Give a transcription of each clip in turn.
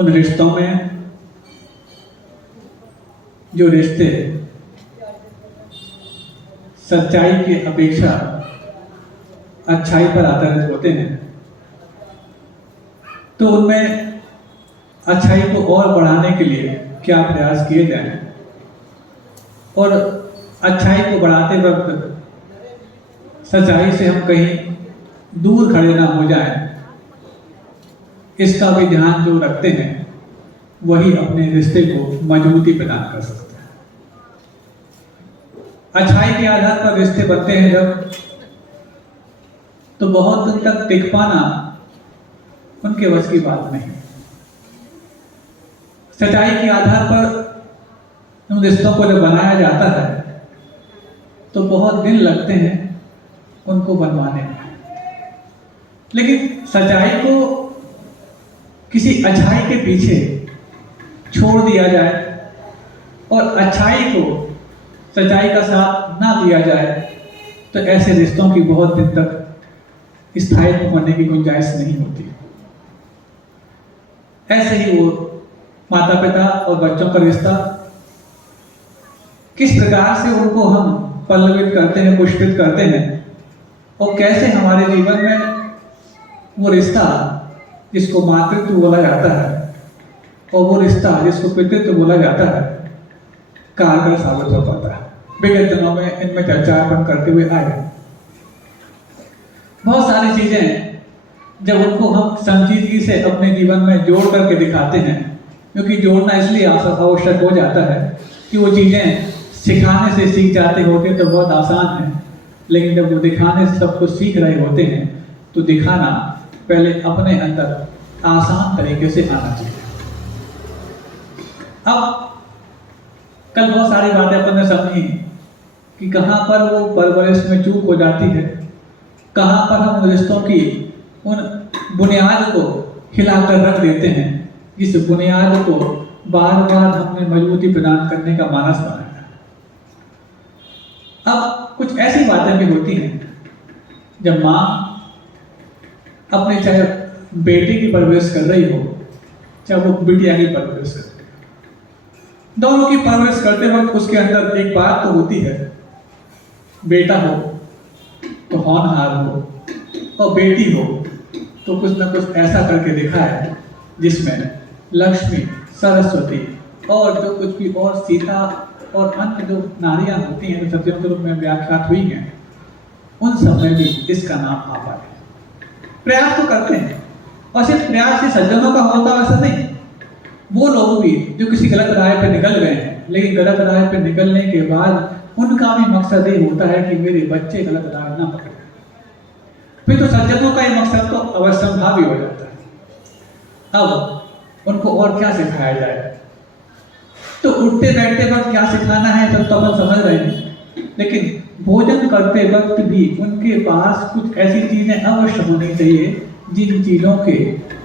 उन रिश्तों में जो रिश्ते सच्चाई की अपेक्षा अच्छाई पर आधारित होते हैं, तो उनमें अच्छाई को और बढ़ाने के लिए क्या प्रयास किए जाएं और अच्छाई को बढ़ाते वक्त सच्चाई से हम कहीं दूर खड़े ना हो जाएं, इसका भी ध्यान जो रखते हैं वही अपने रिश्ते को मजबूती प्रदान कर सकते हैं। अच्छाई के आधार पर रिश्ते बनते हैं जब, तो बहुत दिन तक टिक पाना उनके वश की बात नहीं। सच्चाई के आधार पर उन रिश्तों को जब बनाया जाता है तो बहुत दिन लगते हैं उनको बनवाने में, लेकिन सच्चाई को किसी अच्छाई के पीछे छोड़ दिया जाए और अच्छाई को सच्चाई का साथ ना दिया जाए तो ऐसे रिश्तों की बहुत दिन तक स्थायित्व होने की गुंजाइश नहीं होती। ऐसे ही वो माता पिता और बच्चों का रिश्ता, किस प्रकार से उनको हम पल्लवित करते हैं, पुष्पित करते हैं, और कैसे हमारे जीवन में वो रिश्ता जिसको मातृत्व बोला जाता है और वो रिश्ता जिसको पितृत्व बोला जाता है कारगर साबित हो पाता है। विगत दिनों में इनमें चर्चा अपन करते हुए आए। बहुत सारी चीजें जब उनको हम संजीदगी से अपने जीवन में जोड़ करके दिखाते हैं, क्योंकि जोड़ना इसलिए आवश्यक हो जाता है कि वो चीजें सिखाने से सीख जाते होते तो बहुत आसान है, लेकिन जब वो दिखाने से सब कुछ सीख रहे होते हैं तो दिखाना पहले अपने अंदर आसान तरीके से आना चाहिए। अब कल बहुत सारी बातें अपन ने समझी कि कहाँ पर वो परवरिश में चूक हो जाती है, कहाँ पर हम रिश्तों की उन बुनियाद को हिलाकर रख देते हैं जिस बुनियाद को बार बार हमने मजबूती प्रदान करने का मानस बनाया। अब कुछ ऐसी बातें भी होती हैं जब माँ अपने चाहे बेटे की परवरिश कर रही हो, चाहे वो बिटिया की परवरिश कर रही हो, दोनों की परवरिश करते वक्त उसके अंदर एक बात तो होती है, बेटा हो तो होनहार हो और बेटी हो तो कुछ ना कुछ ऐसा करके दिखाए जिसमें लक्ष्मी, सरस्वती और जो कुछ भी और सीता और अन्य जो नारियां होती हैं जो सत्यों के रूप में व्याख्यात हुई हैं, उन सब में भी इसका नाम आ पाए। प्रयास तो करते हैं, और सिर्फ प्रयास ही सज्जनों का होता वैसा नहीं। वो लोग भी जो किसी गलत राह पे निकल गए हैं, लेकिन गलत राह पे निकलने के बाद उनका भी मकसद ये होता है कि मेरे बच्चे गलत राह ना पकड़े, फिर तो सज्जनों का ये मकसद तो अवश्यंभावी हो जाता है। अब उनको और क्या सिखाया जाए, तो उठते बैठते वक्त क्या सिखाना है तब तो अपन समझ रहे हैं, लेकिन भोजन करते वक्त भी उनके पास कुछ ऐसी चीजें अवश्य होनी चाहिए जिन चीजों के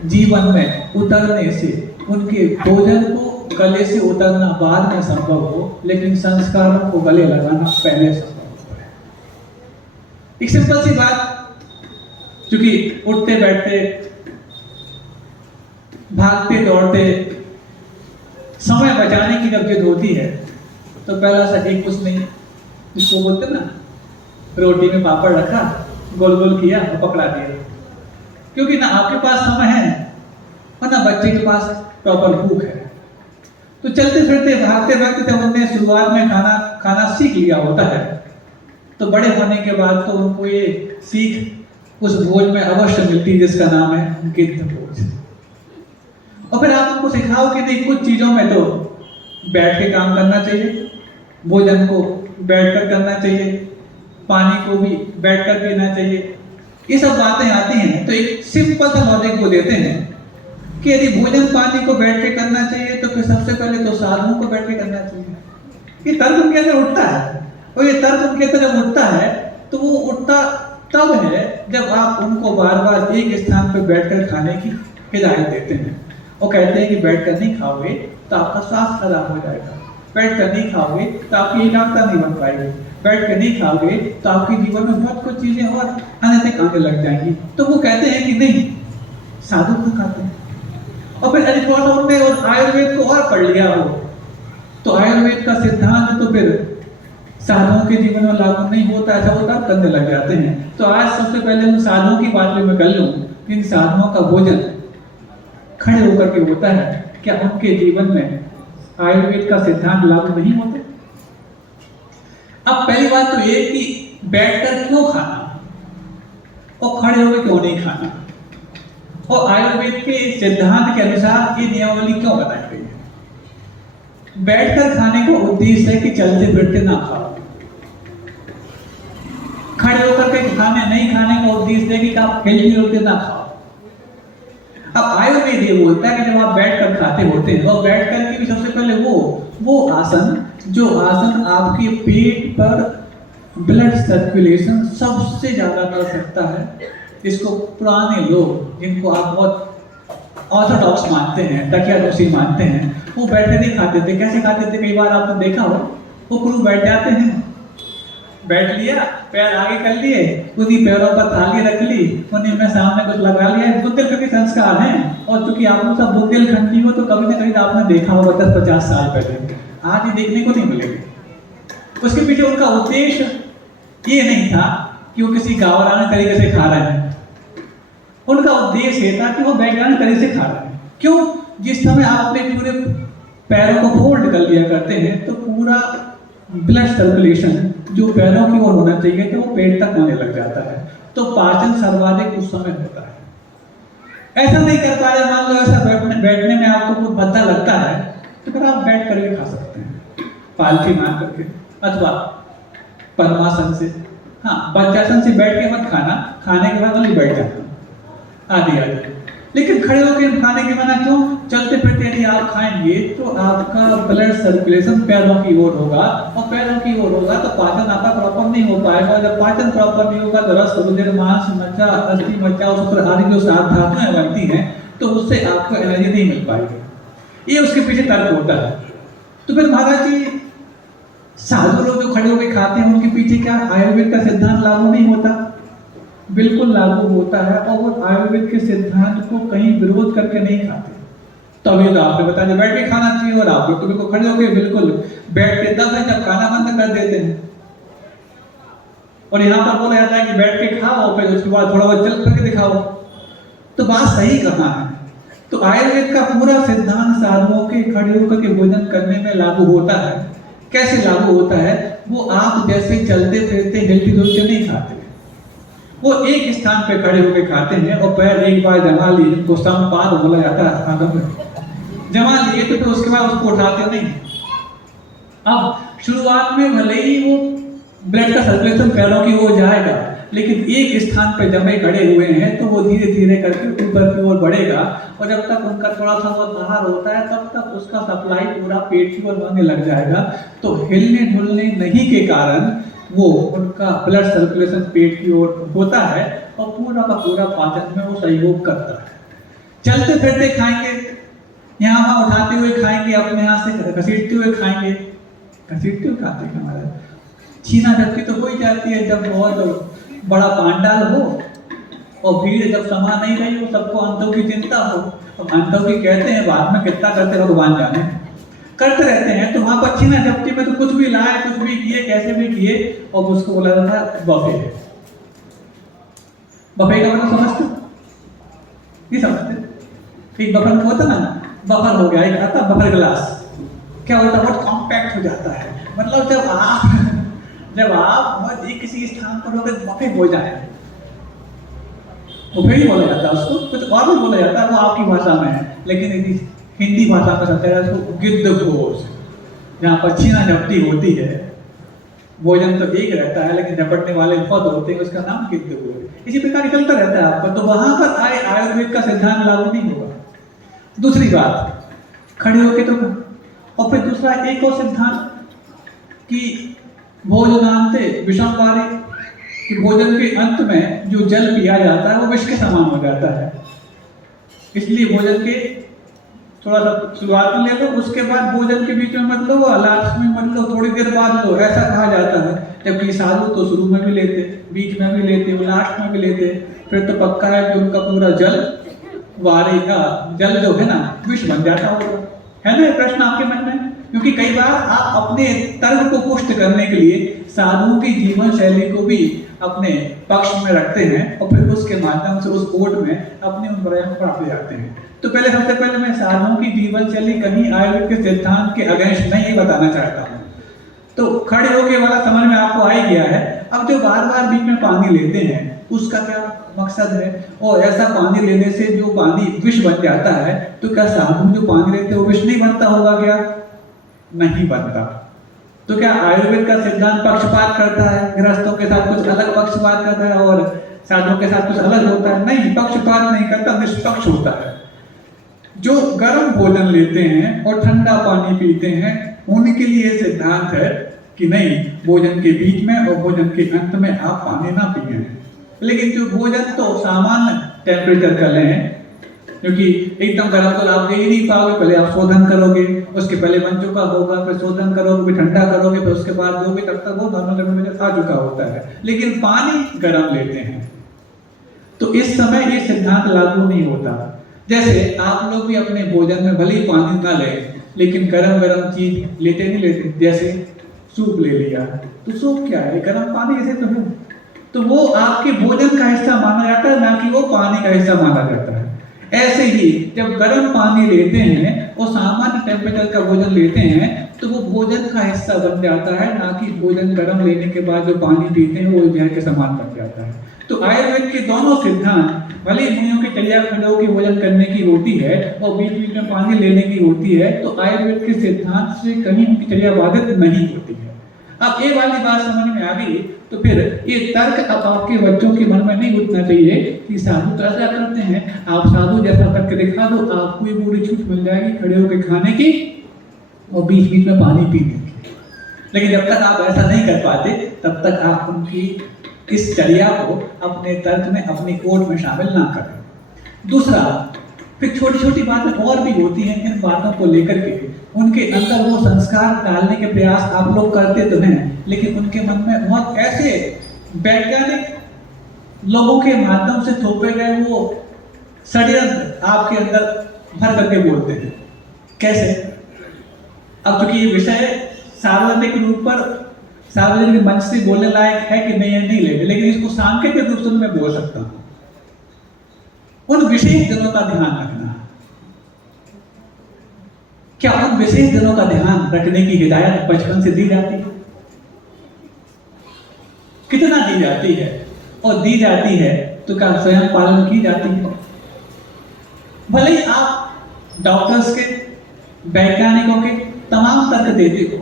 जीवन में उतरने से उनके भोजन को गले से उतरना बाद में संभव हो, लेकिन संस्कारों को गले लगाना पहले संभव हो। एक सिंपल सी बात, क्योंकि उठते बैठते भागते दौड़ते समय बचाने की जब जिद होती है तो पहला सा एक कुछ नहीं, जिसको बोलते ना रोटी में पापड़ रखा, गोल गोल किया और पकड़ा दिया, क्योंकि ना आपके पास समय है और ना बच्चे के पास प्रॉपर भूख है। तो चलते फिरते भागते वक्त जब उन्होंने शुरुआत में खाना सीख लिया होता है, तो बड़े होने के बाद तो उनको ये सीख उस भोज में अवश्य मिलती जिसका नाम है गिद्ध भोज। और फिर आप उनको सिखाओ कि नहीं, कुछ चीजों में तो बैठ के काम करना चाहिए, भोजन को बैठकर करना चाहिए, पानी को भी बैठकर पीना चाहिए, ये सब बातें आती हैं। तो एक सिंपल सा लॉजिक को देते हैं कि यदि भोजन पानी को बैठ के करना चाहिए तो फिर सबसे पहले तो साधुओं को बैठ के करना चाहिए। ये तर्क उनके अंदर उठता है, और ये तर्क उनके अंदर जब उठता है तो वो उठता तब है जब आप उनको बार बार एक स्थान पर बैठकर खाने की हिदायत देते हैं और कहते हैं कि बैठकर नहीं खाओगे तो आपका स्वास्थ्य खराब हो जाएगा, बैठकर नहीं खाओगे तो आपकी एकाग्रता नहीं बन पाएगी, बैठकर नहीं खाओगे तो आपके जीवन में बहुत कुछ चीजें और अनैतिक आने लग जाएंगी। तो वो कहते हैं कि नहीं, साधु खा खाते हैं, और फिर यदि थोड़ा सा उनने उस आयुर्वेद को और पढ़ लिया हो तो आयुर्वेद का सिद्धांत तो फिर साधुओं के जीवन में लागू नहीं होता, ऐसा वो तर्क करने लग जाते हैं। तो आज सबसे पहले उन साधुओं की बात मैं कर लूं, जिन साधुओं का भोजन खड़े होकर के होता है, क्या उनके जीवन में आयुर्वेद का सिद्धांत लागू नहीं होता? अब पहली बात तो ये कि बैठकर क्यों खाना और खड़े होकर क्यों नहीं खाना, और आयुर्वेद के सिद्धांत के अनुसार ये नियमावली क्यों बनाई गई है। बैठकर खाने का उद्देश्य है कि चलते फिरते ना खाओ, खड़े होकर के खाने नहीं खाने का उद्देश्य है कि आप हिलते डुलते ना खाओ। अब आयुर्वेद ये बोलता है कि जब आप बैठकर खाते होते हैं और बैठ करके भी सबसे पहले वो आसन, जो आसन आपके पेट पर ब्लड सर्कुलेशन सबसे ज्यादा कर सकता है, इसको पुराने लोग जिनको आप बहुत ऑर्थोडॉक्स मानते हैं, तकियादोशी मानते हैं, वो बैठे नहीं खाते थे। कैसे खाते थे? कई बार आपने देखा हो, वो गुरु बैठ जाते हैं, बैठ लिया, पैर आगे कर लिए, उन्हीं पैरों पर थाली रख ली, उन्हीं में सामने कुछ लगा लिया। बुंदेलखंड के संस्कार हैं, और क्योंकि आप लोग सब बुंदेलखंडी हो तो कभी ना कभी आपने देखा होगा 10-50 साल पहले, आज ये देखने को नहीं मिलेगा। उसके पीछे उनका उद्देश्य ये नहीं था कि वो किसी गावराने तरीके से खा रहे हैं, उनका उद्देश्य ये था कि वो वैज्ञानिक तरीके से खा रहे हैं। क्यों? जिस समय आप अपने पूरे पैरों को फोल्ड कर लिया करते हैं तो पूरा ब्लड सर्कुलेशन जो पैरों की ओर होना चाहिए तो वो पेट तक होने लग जाता है, तो पाचन सर्वाधिक उस समय होता है। ऐसा नहीं कर पा रहे, मान लो ऐसा बैठने में आपको कुछ भद्दा लगता है तो फिर आप बैठ करके खा सकते हैं, पालथी मार करके, अथवा पद्मासन से, हाँ वज्रासन से बैठ के मत खाना, खाने के बाद वही बैठ जाना आदि आदि। लेकिन खड़े होकर खाने के मना क्यों? चलते फिरते यदि आप खाएंगे तो आपका ब्लड सर्कुलेशन पैरों की ओर होगा, और पैरों की ओर होगा तो पाचन आपका प्रॉपर नहीं हो पाएगा। जब पाचन प्रॉपर नहीं होगा तो रस, रुधिर, मांस, मज्जा, अस्थि, मज्जा, सूत्र आदि जो सात धातुएं बनती हैं तो उससे आपको एनर्जी नहीं मिल पाएगी। ये उसके पीछे तर्क होता है। तो फिर महाराज जी, साधु लोग जो खड़े होकर खाते हैं उनके पीछे क्या आयुर्वेद का सिद्धांत लागू नहीं होता? बिल्कुल लागू होता है, और वो आयुर्वेद के सिद्धांत को कहीं विरोध करके नहीं खाते। तो अभी तो आपने बता दिया बैठ के खाना चाहिए, और आप लोग तो बिल्कुल खड़े होकर बिल्कुल बैठ के दब है जब खाना बंद कर देते हैं। और यहाँ पर बोला जाता है कि बैठ के खाओ, फिर उसके बाद थोड़ा बहुत चल करके दिखाओ। तो बात सही कहाँ है? तो आयुर्वेद का पूरा सिद्धांत साधुओं के खड़े होकर के भोजन करने में लागू होता है। कैसे लागू होता है? वो आप जैसे चलते फिरते हिलते डुलते नहीं खाते, वो एक स्थान पे खड़े होकर खाते हैं और पैर एक बार जमा लिए, जिनको समपाद बोला जाता है, आदम जमा लिए तो फिर उसके बाद उसको उठाते नहीं। अब शुरुआत में भले ही वो ब्लड का सर्कुलेशन पैरों की ओर जाएगा, लेकिन एक स्थान पे जमे खड़े हुए हैं तो वो धीरे धीरे करके ऊपर की ओर बढ़ेगा, और जब तक उनका थोड़ा सा वो बाहर होता है तब तक उसका सप्लाई पूरा पेट की ओर बढ़ने लग जाएगा। तो हिलने डुलने नहीं के कारण वो उनका ब्लड सर्कुलेशन पेट की ओर होता है और पूरा का पूरा पाचन में वो सहयोग करता है। चलते फिरते खाएंगे, यहाँ वहाँ उठाते हुए खाएंगे, अपने यहाँ से घसीटते हुए खाएंगे, घसीटते हुए खाते हैं हमारा छीना झपटी तो हो ही जाती है। जब बहुत बड़ा पांडाल हो और भीड़ जब समा नहीं रही हो, सबको अंतों की चिंता हो, तो अंतों की कहते हैं, बाद में कितना करते भगवान जाने, करते रहते हैं। तो वहां पर छीना झपटी में तो कुछ भी लाए, कुछ भी किए, कैसे भी किए, और उसको बोला जाता है बफे। बफे का मतलब समझते? नहीं समझते? एक बफर होता ना, बफर हो गया, एक आता बफर गिलास, क्या होता है? बहुत कॉम्पैक्ट हो जाता है। मतलब जब आप एक किसी स्थान पर होकर बफे हो जाए, बफे ही बोला जाता है उसको, कुछ और भी बोला जाता है, वो आपकी भाषा में है, लेकिन हिंदी भाषा में चलता है उसको गिद्ध भोज, जहाँ पर छीना झपटी होती है। भोजन तो एक रहता है लेकिन झपटने वाले बहुत होते हैं, उसका नाम गिद्ध भोज। इसी प्रकार चलता रहता है आपका। तो वहां पर आयुर्वेद का सिद्धांत लागू नहीं होगा। दूसरी बात, खड़े होके तो, और फिर दूसरा एक और सिद्धांत कि भोजनांते विषमवारी, कि भोजन के अंत में जो जल पिया जाता है वो विष के समान हो जाता है। इसलिए भोजन के थोड़ा सा शुरुआत में ले लो, उसके बाद भोजन के बीच में मत लो, लास्ट में मत लो, थोड़ी देर बाद लो, ऐसा कहा जाता है। जबकि साधु तो शुरू में भी लेते, बीच में भी लेते, लास्ट में भी लेते, फिर तो पक्का है कि उनका पूरा जल वारी का जल जो है ना विष बन जाता होगा। है ना ये प्रश्न आपके मन में? क्योंकि कई बार आप अपने तर्क को पुष्ट करने के लिए साधुओं की जीवन शैली को भी अपने पक्ष में रखते हैं और फिर उसके माध्यम से उस कोट में अपनी उन बुराइयों को पकड़ते जाते हैं। तो सबसे पहले मैं साधुओं की जीवन शैली कहीं आयुर्वेद के सिद्धांत के अगेंस्ट नहीं, ये बताना चाहता हूँ। तो खड़े होके वाला समझ में आपको आ ही गया है। अब जो बार बार बीच में पानी लेते हैं उसका क्या मकसद है? और ऐसा पानी लेने से जो पानी विष बन जाता है, तो क्या साधु जो पानी लेते हैं वो विष नहीं बनता होगा क्या? नहीं बनता। तो क्या आयुर्वेद का सिद्धांत पक्षपात करता है? गृहस्थों के साथ कुछ अलग पक्षपात करता है और साधुओं के साथ कुछ अलग होता है? नहीं, पक्षपात नहीं करता, निष्पक्ष होता है। जो गर्म भोजन लेते हैं और ठंडा पानी पीते हैं उनके लिए सिद्धांत है कि नहीं, भोजन के बीच में और भोजन के अंत में आप पानी ना पिए। लेकिन जो भोजन तो सामान्य टेम्परेचर का लें, क्योंकि एकदम गर्म तो आप ले ही नहीं पाओगे, पहले आप शोधन करोगे, उसके पहले बन चुका होगा, फिर शोधन करोगे, फिर ठंडा करोगे, फिर उसके बाद जो भी तब तक वो नॉर्मल टेम्परेचर आ चुका होता है। लेकिन पानी गर्म लेते हैं तो इस समय ये सिद्धांत लागू नहीं होता। जैसे आप लोग भी अपने भोजन में भले ही पानी ना लें, लेकिन गरम गरम चीज लेते नहीं लेते? जैसे सूप ले लिया, तो सूप क्या है? गरम पानी ऐसे तो है, तो वो आपके भोजन का हिस्सा माना जाता है, ना कि वो पानी का हिस्सा माना जाता है। ऐसे ही जब गर्म पानी लेते हैं और सामान्य टेम्परेचर का भोजन लेते हैं तो वो भोजन का हिस्सा बन जाता है, ना कि भोजन गर्म लेने के बाद जो पानी पीते हैं वो जहर के समान बन जाता है। तो आयुर्वेद के दोनों सिद्धांत, भले मुनियों की चर्या खड़ों की भोजन करने की होती है और बीच बीच में पानी लेने की होती है, तो आयुर्वेद के सिद्धांत से कहीं उनकी चर्या बाधित नहीं होती है। अब ये वाली बात समझ में आ गई, तो फिर ये तर्क अब आपके बच्चों के मन में नहीं उठना चाहिए कि साधु तो ऐसा करते हैं, आप साधु जैसा करके दिखा दो, आपको ये पूरी छूट मिल जाएगी खड़े होकर खाने की और बीच बीच में पानी पीने की। लेकिन जब तक आप ऐसा नहीं कर पाते तब तक आप उनकी इस चर्या को अपने तर्क में, अपनी कोट में शामिल ना करें। दूसरा, फिर छोटी छोटी बातें और भी होती हैं, इन बातों को लेकर के उनके अंदर वो संस्कार डालने के प्रयास आप लोग करते तो हैं, लेकिन उनके मन में बहुत ऐसे वैज्ञानिक लोगों के माध्यम से थोपे गए वो षड्यंत्र आपके अंदर भर करके बोलते हैं। कैसे? अब चूंकि ये विषय सार्वजनिक रूप पर, सार्वजनिक मंच से बोलने लायक है कि नहीं लेंगे, लेकिन इसको सांकेतिक रूप से मैं बोल सकता हूं। उन विशेष दिनों का ध्यान रखना। क्या उन विशेष दिनों का ध्यान रखने की हिदायत बचपन से दी जाती है? कितना दी जाती है? और दी जाती है तो क्या स्वयं पालन की जाती है? भले ही आप डॉक्टर्स के, वैज्ञानिकों के तमाम तर्क देते हो,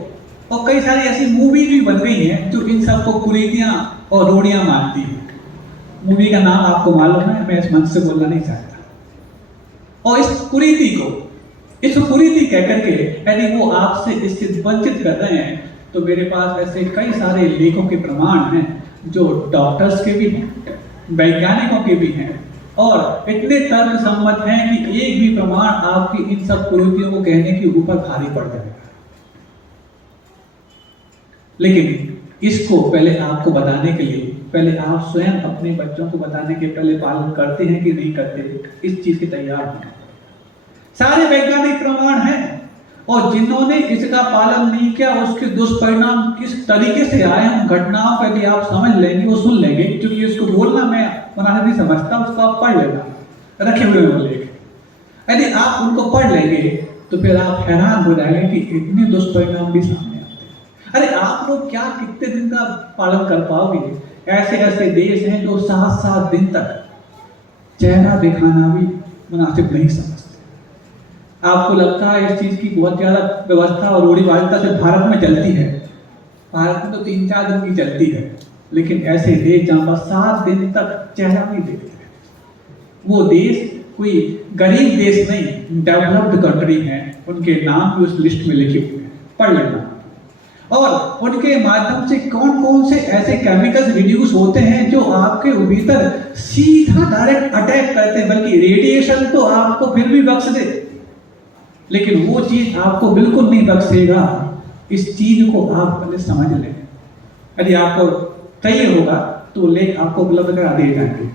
और कई सारी ऐसी मूवी भी बन गई हैं जो इन सबको कुरीतियां और रूढ़ियां मानती है। मूवी का नाम आपको मालूम है, मैं इस मंच से बोलना नहीं चाहता। और इस कुरीति कह करके यदि वो आपसे इससे वंचित कर रहे हैं, तो मेरे पास ऐसे कई सारे लेखों के प्रमाण हैं जो डॉक्टर्स के भी हैं, वैज्ञानिकों के भी हैं, और इतने तर्क सम्मत हैं कि एक भी प्रमाण आपकी इन सब कुरीतियों को कहने के ऊपर भारी पड़ जाएगा। लेकिन इसको पहले आपको बताने के लिए, पहले आप स्वयं अपने बच्चों को बताने के पहले पालन करते हैं कि नहीं करते, इस चीज के तैयार हैं। सारे वैज्ञानिक प्रमाण हैं, और जिन्होंने इसका पालन नहीं किया उसके दुष्परिणाम किस तरीके से आए हैं, घटनाओं को यदि आप समझ लेंगे, वो सुन लेंगे, क्योंकि इसको बोलना मैं मुनासिब नहीं समझता, उसको आप पढ़ लेना, रखे हुए वो लेख। यदि आप उनको पढ़ लेंगे तो फिर आप हैरान हो जाएंगे कि इतने दुष्परिणाम भी सामने आते हैं। अरे आप लोग क्या कितने दिन का पालन कर पाओगे? ऐसे ऐसे देश हैं जो 7-7 दिन तक चेहरा दिखाना भी मुनासिब नहीं समझते। आपको लगता है इस चीज की बहुत ज्यादा व्यवस्था और रूढ़िवादिता से भारत में चलती है। भारत में तो 3-4 दिन की चलती है, लेकिन ऐसे देश जहां पर 7 दिन तक चेहरा नहीं देखते, वो देश कोई गरीब देश नहीं, डेवलप्ड कंट्री है, उनके नाम भी उस लिस्ट में लिखे हुए हैं, पढ़ लेना। और उनके माध्यम से कौन कौन से ऐसे केमिकल्स रिड्यूस होते हैं जो आपके भीतर सीधा डायरेक्ट अटैक करते हैं, बल्कि रेडिएशन तो आपको फिर भी बख्श दे, लेकिन वो चीज आपको बिल्कुल नहीं बख्शेगा। इस चीज को आप पहले समझ लें। यदि आपको चाहिए होगा तो लेख आपको उपलब्ध करा दिए जाएंगे।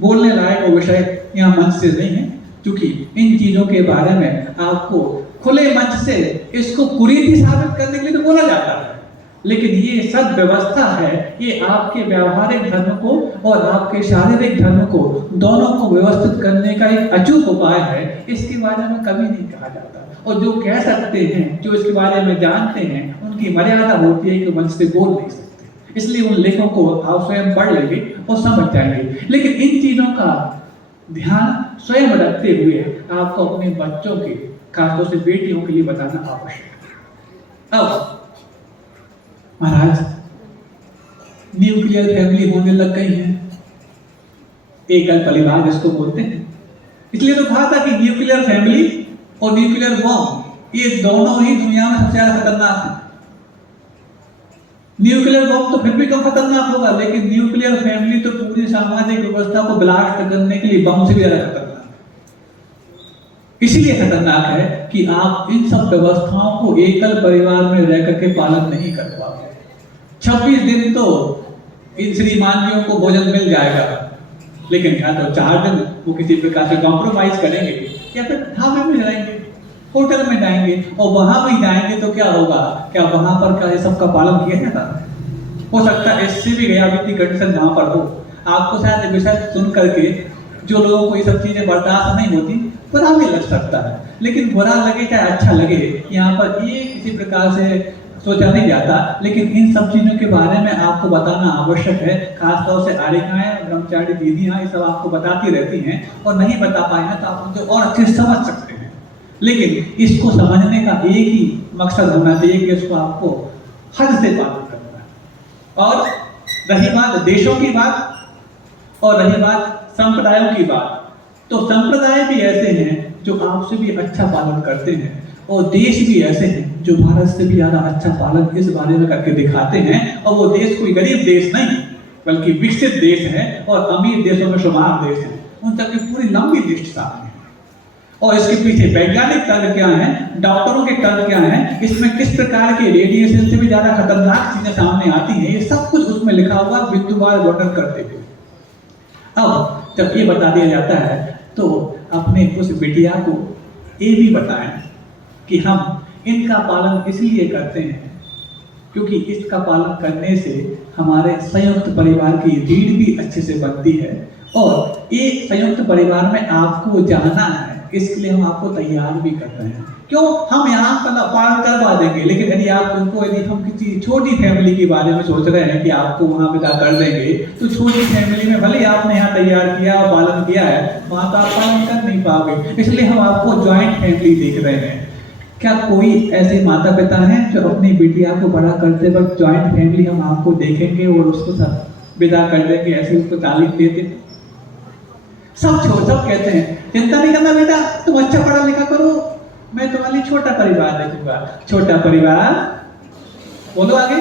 बोलने लायक वो विषय यहाँ मंच से नहीं है, क्योंकि इन चीजों के बारे में आपको खुले मंच से इसको कुरीति साबित करने के लिए तो बोला जाता है, लेकिन ये सद व्यवस्था है, ये आपके व्यावहारिक धर्म को और आपके शारीरिक धर्म को दोनों को व्यवस्थित करने का एक अचूक उपाय है। इसके बारे में कभी नहीं कहा जाता, और जो कह सकते हैं, जो इसके बारे में जानते हैं, उनकी मर्यादा होती है कि मंच से बोल नहीं सकते। इसलिए उन लेखों को आप स्वयं पढ़ लेंगे और समझ जाएंगे, लेकिन इन चीजों का ध्यान स्वयं रखते हुए आपको अपने बच्चों के, खासतौर से बेटियों के लिए बताना आवश्यक है। अब महाराज, न्यूक्लियर फैमिली होने लग गई है, एकल परिवार जिसको बोलते हैं। इसलिए तो कहा था कि न्यूक्लियर फैमिली और न्यूक्लियर बॉम्ब ये दोनों ही दुनिया में सबसे ज्यादा खतरनाक है। न्यूक्लियर बॉम्ब तो फिर भी कम खतरनाक होगा, लेकिन न्यूक्लियर फैमिली तो पूरी सामाजिक व्यवस्था को ब्लास्ट करने के लिए बम से भी ज्यादा खतरनाक है। इसलिए खतरनाक है कि आप इन सब व्यवस्थाओं को एकल परिवार में रह करके पालन नहीं कर पाओगे। 26 दिन तो इन श्रीमानियों को भोजन मिल जाएगा, लेकिन क्या तो 4 दिन वो किसी प्रकार से कॉम्प्रोमाइज करेंगे या फिर ढाबे में जाएंगे, होटल में जाएंगे, और वहां भी जाएंगे तो क्या होगा, क्या वहां पर क्या सबका पालन किया जाता है? हो सकता है इससे भी गया बीती कंडीशन जहां पर हो। आपको शायद विषय सुन करके जो लोगों को ये सब चीजें बर्दाश्त नहीं होती, बुरा भी लग सकता है, लेकिन बुरा लगे चाहे अच्छा लगे, यहाँ पर ये किसी प्रकार से सोचा नहीं जाता। लेकिन इन सब चीजों के बारे में आपको बताना आवश्यक है। खासतौर से आरिकाएं, ब्रह्मचारी दीदियां ये सब आपको बताती रहती हैं, और नहीं बता पाए ना तो आप उनको और अच्छे से समझ सकते हैं। लेकिन इसको समझने का एक ही मकसद होना चाहिए कि इसको आपको हद से पालन करना है। और रही बात देशों की बात, और रही बात संप्रदायों की बात, तो संप्रदाय भी ऐसे हैं जो आपसे भी अच्छा पालन करते हैं, और देश भी ऐसे हैं जो भारत से भी ज्यादा अच्छा पालन इस बारे में करके दिखाते हैं। और वो देश कोई गरीब देश नहीं, बल्कि विकसित देश है और अमीर देशों में शुमार देश है। उन तक की पूरी लंबी लिस्ट सामने है, और इसके पीछे वैज्ञानिक तर्क क्या है, डॉक्टरों के तर्क क्या है, इसमें किस प्रकार के रेडिएशन से भी ज्यादा खतरनाक चीजें सामने आती हैं, ये सब कुछ उसमें लिखा हुआ बिंदुवार वर्णन करते हुए। अब जब ये बता दिया जाता है तो अपने उस बिटिया को ये भी बताएं कि हम इनका पालन इसलिए करते हैं क्योंकि इसका पालन करने से हमारे संयुक्त परिवार की रीढ़ भी अच्छे से बनती है, और एक संयुक्त परिवार में आपको जाना है, इसके लिए हम आपको तैयार भी कर रहे हैं। क्यों? हम यहाँ पालन करवा देंगे, लेकिन यदि आप उनको, यदि हम किसी छोटी फैमिली के बारे में सोच रहे हैं कि आपको वहाँ विदा कर देंगे, तो छोटी फैमिली में भले आपने यहाँ तैयार किया और पालन किया है, वहाँ तो आप पालन कर नहीं पाओगे। इसलिए हम आपको ज्वाइंट फैमिली देख रहे हैं। क्या कोई ऐसे माता पिता हैं जो अपनी बिटिया को बड़ा करते वक्त ज्वाइंट फैमिली हम आपको देखेंगे और उसको सब विदा कर देंगे, ऐसे उसको तालीम देते? सब कहते हैं चिंता नहीं करना बेटा, तुम अच्छा पढ़ा लिखा करो, मैं तुम्हारे लिए छोटा परिवार देखूंगा। छोटा परिवार, बोलो आगे,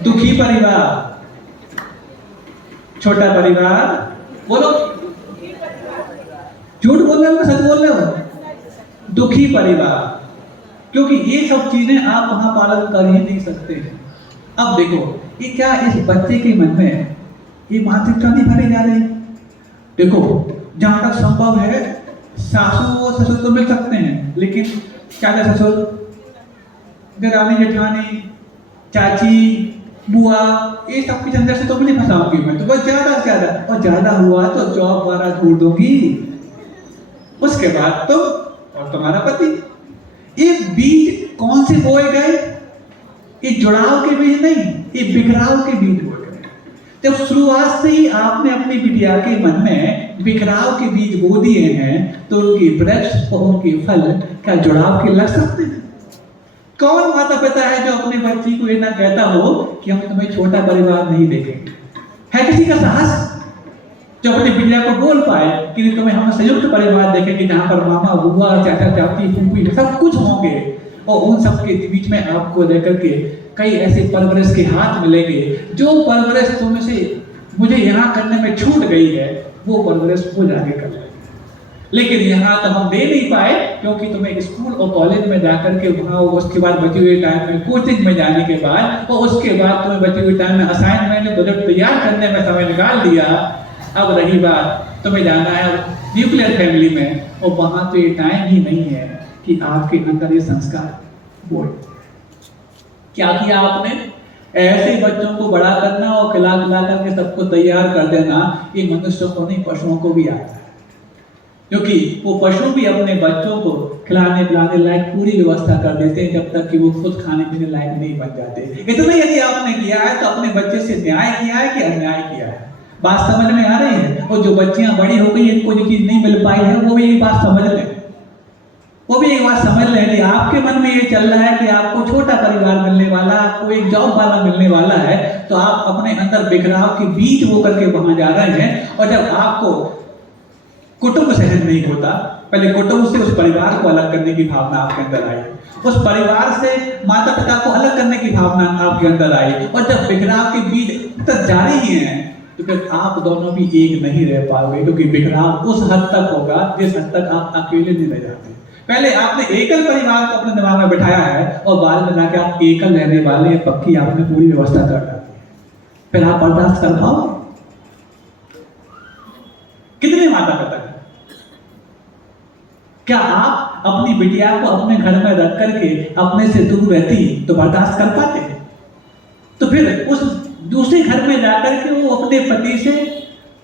दुखी परिवार। छोटा परिवार, बोलो, झूठ बोल रहे हो सच बोल रहे हो? दुखी परिवार, क्योंकि ये सब चीजें आप वहां पालन कर ही नहीं सकते हैं। अब देखो, ये क्या इस बच्चे के मन में ये मानसिकता नहीं भरी जा रही? देखो, जहां तक संभव है सासू और ससुर तो मिल सकते हैं, लेकिन चाचा ससुर, देरानी जेठानी, चाची, बुआ, ये सब के अंदर से तो नहीं फंसाऊंगी मैं, तो बस ज्यादा से ज्यादा, और ज्यादा हुआ तो जॉब वाला छोड़ दूंगी, उसके बाद तो और तुम्हारा पति। ये बीज कौन से बोए गए? ये जुड़ाव के बीज नहीं, ये बिखराव के बीज बोए गए। जब शुरुआत से ही आपने अपनी बिटिया के मन में बिखराव के बीज बो दिए हैं, तो उनके वृक्ष और उनके फल क्या जुड़ाव के लग सकते हैं? कौन माता पिता है जो अपने बच्ची को ये ना कहता हो कि हम तुम्हें छोटा परिवार नहीं देखेंगे? है किसी का साहस जो अपनी बिटिया को बोल पाए कि तुम्हें हम संयुक्त परिवार देखेंगे, जहां पर मामा, बुआ, चाचा, चाची, फूफी सब कुछ होंगे, और उन सब के बीच में आपको लेकर के कई ऐसे परवरिश के हाथ मिलेंगे जो परवरिश तुम से मुझे यहाँ करने में छूट गई है, वो परवरिश वो जाके कर लेंगे। लेकिन यहाँ तो हम दे नहीं पाए, क्योंकि तुम्हें स्कूल और कॉलेज में जाकर के वहाँ, उसके बाद बचे हुए टाइम में कोचिंग में जाने के बाद, और उसके बाद तुम्हें बचे हुए टाइम में असाइनमेंट, प्रोजेक्ट तैयार करने में समय निकाल दिया। अब रही बात, तुम्हें जाना है न्यूक्लियर फैमिली में, और वहां तो ये टाइम ही नहीं है कि आपके अंदर ये संस्कार बोल। क्या किया आपने? ऐसे ही बच्चों को बड़ा करना और खिला खिला करके सबको तैयार कर देना, ये मनुष्यों को नहीं पशुओं को भी आता है। क्योंकि वो पशु भी अपने बच्चों को खिलाने पिलाने लायक पूरी व्यवस्था कर देते हैं जब तक कि वो खुद खाने पीने लायक नहीं बन जाते। इतना यदि आपने किया है तो अपने बच्चे से न्याय किया है कि अन्याय किया है? बात समझ में आ रही है? और जो बच्चियां बड़ी हो गई, इनको जो चीज नहीं मिल पाई है, वो भी ये बात समझ लें, वो भी एक बात समझ लें कि आपके मन में ये चल रहा है कि आपको छोटा परिवार मिलने वाला, आपको एक जॉब वाला मिलने वाला है, तो आप अपने अंदर बिखराव के बीज वो करके वहां जा रहे हैं। और जब आपको कुटुंब सहन नहीं होता, पहले कुटुंब से उस परिवार को अलग करने की भावना आपके अंदर आई, उस परिवार से माता पिता को अलग करने की भावना आपके अंदर आई, और जब बिखराव के बीज तक जारी ही हैं तो फिर आप दोनों भी एक नहीं रह पाओगे, क्योंकि बिखराव उस हद तक होगा जिस हद तक आप अकेले नहीं रह जाते। पहले आपने एकल परिवार को अपने दिमाग में बिठाया है और बाद में जाके आप एकल रहने वाले हैं, पक्की आपने पूरी व्यवस्था कर डाली, फिर आप बर्दाश्त कर पाओगे? कितने माता पिता हैं? क्या आप अपनी बिटिया को अपने घर में रख करके अपने से दूर रहती तो बर्दाश्त कर पाते? तो फिर उस दूसरे घर में जाकर के वो अपने पति से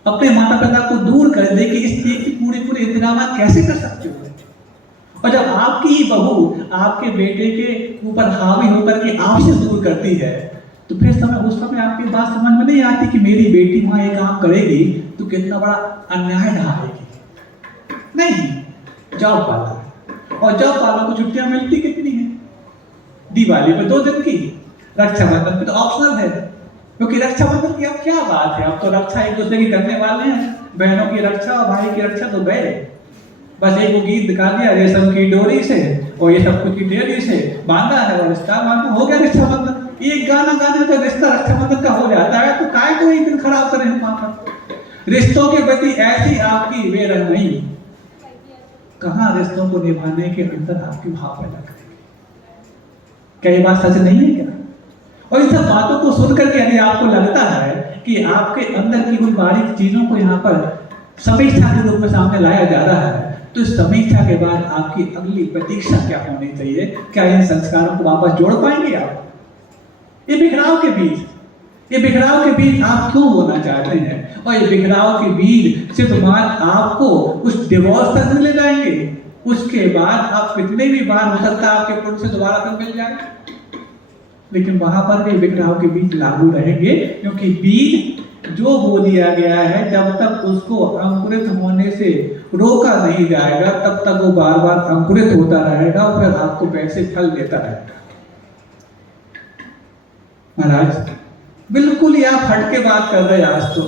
अपने माता पिता को दूर कर दे कि इस चीज की पूरे इंतजाम कैसे कर सकते हो? और जब आपकी ही बहू आपके बेटे के ऊपर हावी होकर के आपसे दूर करती है, तो फिर उस समय आपकी बात समझ में नहीं आती कि मेरी बेटी वहां ये काम करेगी तो कितना बड़ा अन्याय ढालेगी। नहीं, जॉब वाला, और जॉब वालों को छुट्टियां मिलती कितनी है? दिवाली पे 2 दिन की, रक्षाबंधन पे तो ऑप्शनल है, क्योंकि रक्षाबंधन की अब क्या बात है, अब तो रक्षा एक दूसरे की करने वाले हैं, बहनों की रक्षा और भाई की रक्षा तो गए, बस एक वो गीत दिखा दिया रेशम की डोरी से और ये सब कुछ की डेरी से बांधा है और रिश्ता बांधा, हो गया रक्षाबंधन। एक गाना गाने का रिश्ता रक्षाबंधन का हो जाता है, तो काय को एक दिन खराब करें वहां पर? रिश्तों के प्रति ऐसी आपकी बेरहम नहीं, कहां रिश्तों को निभाने के अंदर आपकी भाव पैदा करेगी? क्या ये बात सच नहीं है क्या? और इन सब बातों को सुन करके यदि आपको लगता है कि आपके अंदर की कोई बारीक चीजों को यहाँ पर समीक्षा के रूप में सामने लाया जा रहा है, तो इस समीक्षा के बाद आपकी अगली प्रतीक्षा क्या होनी चाहिए? क्या इन संस्कारों को वापस जोड़ पाएंगे आप? ये बिखराव के बीज आप क्यों बोना चाहते हैं? और ये बिखराव के बीज सिर्फ मान आपको उस डिवोर्स तक मिल जाएंगे, उसके बाद आप कितने भी बार हो सकता है आपके पुरुष से दोबारा तक मिल जाए, लेकिन वहां पर भी बिखराव के बीज लागू रहेंगे, क्योंकि बीज जो बो दिया गया है जब तक उसको अंकुरित होने से रोका नहीं जाएगा तब तक वो बार बार अंकुरित होता रहेगा और फिर आपको वैसे फल देता रहेगा। महाराज बिल्कुल ही आप हट के बात कर रहे हैं। आज तो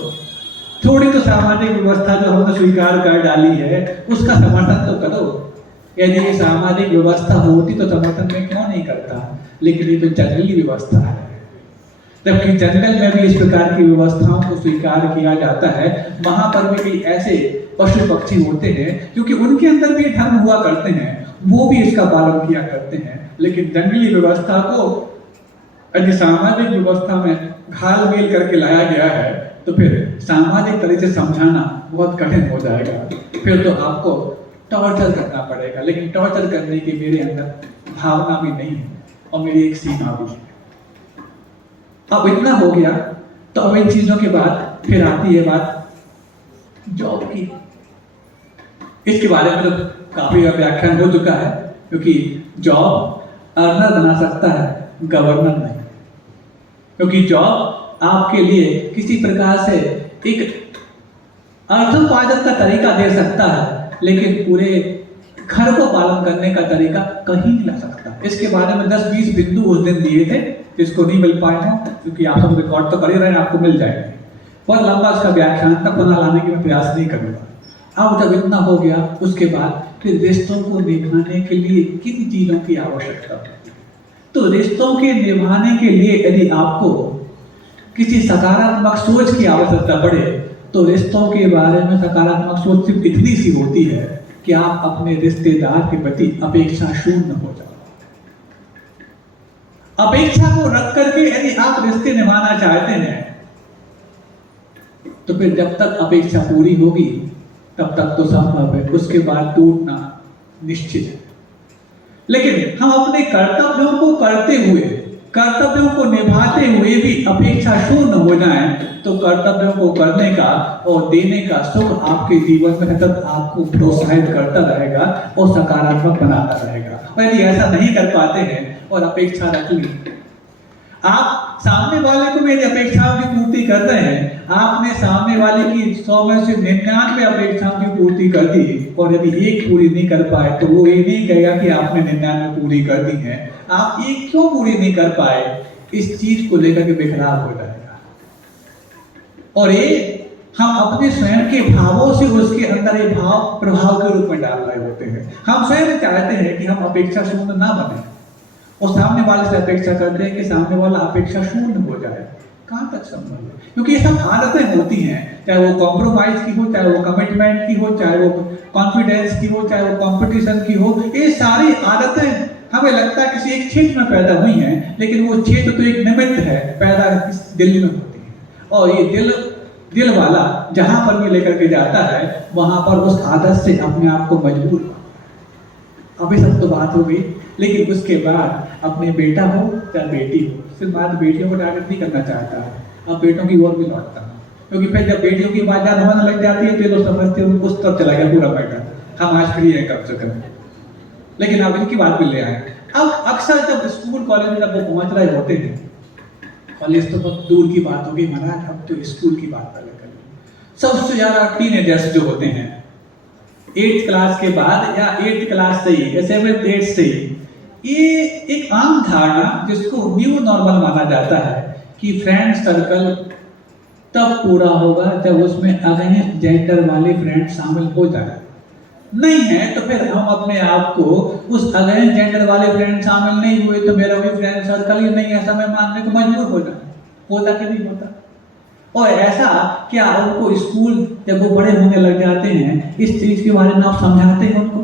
थोड़ी तो सामाजिक व्यवस्था जो हमने स्वीकार कर डाली है उसका समर्थन तो करो। यदि ये सामाजिक व्यवस्था होती तो समर्थन में क्यों नहीं करता? लेकिन ये तो जंगली व्यवस्था है, जबकि जंगल में भी इस प्रकार की व्यवस्थाओं को स्वीकार किया जाता है। वहां पर भी कई ऐसे पशु पक्षी होते हैं क्योंकि उनके अंदर भी धर्म हुआ करते हैं, वो भी इसका पालन किया करते हैं। लेकिन जंगली व्यवस्था को यदि सामाजिक व्यवस्था में घाल मेल करके लाया गया है तो फिर सामाजिक तरीके से समझाना बहुत कठिन हो जाएगा। फिर तो आपको टॉर्चर करना पड़ेगा, लेकिन टॉर्चर करने की मेरे अंदर भावना भी नहीं है और मेरी एक सीमा भी है। अब इतना हो गया तो अब इन चीजों के बाद फिर आती है बात जॉब की। इसके बारे में तो काफी व्याख्यान हो चुका है, क्योंकि जॉब अर्नर बना सकता है, गवर्नर नहीं। क्योंकि जॉब आपके लिए किसी प्रकार से एक अर्थोपार्जन का तरीका दे सकता है, लेकिन पूरे घर को पालन करने का तरीका कहीं नहीं ला सकता। इसके बारे में 10-20 बिंदु उस दिन दिए थे, जिसको नहीं मिल पाए हो क्योंकि आप सब रिकॉर्ड तो कर ही रहे हैं, आपको मिल जाएंगे। बहुत लंबा इसका व्याख्यान तक बना लाने की मैं प्रयास नहीं करूंगा। अब जब इतना हो गया उसके बाद फिर रिश्तों को निभाने के लिए किन चीजों की आवश्यकता है? तो रिश्तों के निभाने के लिए यदि आपको किसी सकारात्मक सोच की आवश्यकता पड़े तो रिश्तों के बारे में सकारात्मक सोच सिर्फ इतनी सी होती है कि आप अपने रिश्तेदार के प्रति अपेक्षा शून्य हो जाओ। अपेक्षा को रख करके यदि आप रिश्ते निभाना चाहते हैं तो फिर जब तक अपेक्षा पूरी होगी तब तक तो संभव है, उसके बाद टूटना निश्चित है। लेकिन हम अपने कर्तव्यों को करते हुए, कर्तव्यों को निभाते हुए भी अपेक्षा शून्य हो जाए तो कर्तव्यों को करने का और देने का सुख आपके जीवन में सतत आपको प्रोत्साहित करता रहेगा और सकारात्मक बनाता रहेगा। और यदि ऐसा नहीं कर पाते हैं और अपेक्षा रख ली, आप सामने वाले को मेरी अपेक्षाओं की पूर्ति कर रहे हैं, आपने सामने वाले की 100 में से 99 अपेक्षाओं की पूर्ति कर दी और यदि एक पूरी नहीं कर पाए तो वो ये नहीं कहेगा कि आपने 99 पूरी कर दी है, आप एक क्यों पूरी नहीं कर पाए, इस चीज को लेकर के बेखराब हो जाएगा। और ये हम अपने स्वयं के भावों से उसके अंदर ये भाव प्रभाव के रूप में डाल रहे होते हैं। हम स्वयं चाहते हैं कि हम अपेक्षा शून्य ना बने और सामने वाले से अपेक्षा करते हैं कि सामने वाला अपेक्षा शून्य हो जाए। कहां तक संभव है? क्योंकि ये सब आदतें होती हैं, चाहे वो कॉम्प्रोमाइज की हो, चाहे वो कमिटमेंट की हो, चाहे वो कॉन्फिडेंस की हो, चाहे वो कंपटीशन की हो। ये सारी आदतें हमें लगता है किसी एक क्षेत्र में पैदा हुई हैं, लेकिन वो क्षेत्र तो एक निमित्त है, पैदा इस दिल में होती है। और ये दिल वाला जहां पर भी लेकर के जाता है वहां पर उस आदत से अपने आप को मजबूर। अभी सब तो बात हो गई, लेकिन उसके बाद अपने बेटा हो या बेटी हो, सिर्फ बात बेटियों को टारगेट नहीं करना चाहता है, अब बेटों की ओर भी लौटता है। क्योंकि फिर जब बेटियों की बात ज्यादा होने लग जाती है तो लोग समझते हैं उस तरफ चला गया पूरा बेटा, हम आज फ्री है कब से करें। लेकिन अब इनकी बात भी ले आए। अब अक्सर जब स्कूल कॉलेज में जब वो पहुंच रहे होते हैं, कॉलेज तो बहुत दूर की बात होगी महाराज, अब तो स्कूल की बात पहले करें। सबसे ज्यादा टीनेजर्स जो होते हैं 8th क्लास के बाद या 8th क्लास से ही या 7th 8th से ही, ये एक आम धारणा जिसको न्यू नॉर्मल माना जाता है कि फ्रेंड सर्कल तब पूरा होगा जब उसमें अगेंस्ट जेंडर वाले फ्रेंड शामिल हो जाए। नहीं है तो फिर हम अपने आप को उस अगेंस्ट जेंडर वाले फ्रेंड शामिल नहीं हुए तो मेरा भी फ्रेंड सर्कल ही नहीं, ऐसा मैं मानने को मजबूर हो जाए। होता कि नहीं होता? और ऐसा क्या उनको स्कूल जब वो बड़े होने लग जाते हैं इस चीज के बारे में आप समझाते हैं उनको?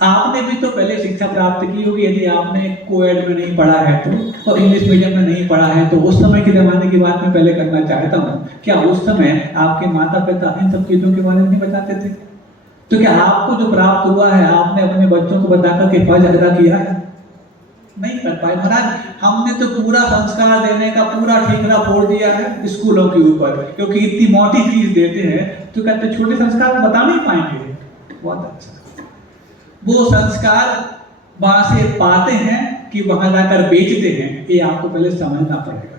आपने भी तो पहले शिक्षा प्राप्त की होगी, यदि आपने कोएड में नहीं पढ़ा है तो, और इंग्लिश मीडियम में नहीं पढ़ा है तो उस समय के जमाने की बात मैं पहले करना चाहता हूँ। क्या उस समय आपके माता पिता इन सब चीजों के बारे में नहीं बताते थे? तो क्या आपको जो प्राप्त हुआ है आपने अपने बच्चों को बताकर के फर्ज अदा किया है? नहीं कर पाए महाराज। हमने तो पूरा संस्कार देने का पूरा ठेका फोड़ दिया है स्कूलों के ऊपर, क्योंकि इतनी मोटी फीस देते हैं तो कहते छोटे संस्कार बता नहीं पाएंगे। बहुत अच्छा, वो संस्कार वहां से पाते हैं कि वहां जाकर बेचते हैं, ये आपको पहले समझना पड़ेगा।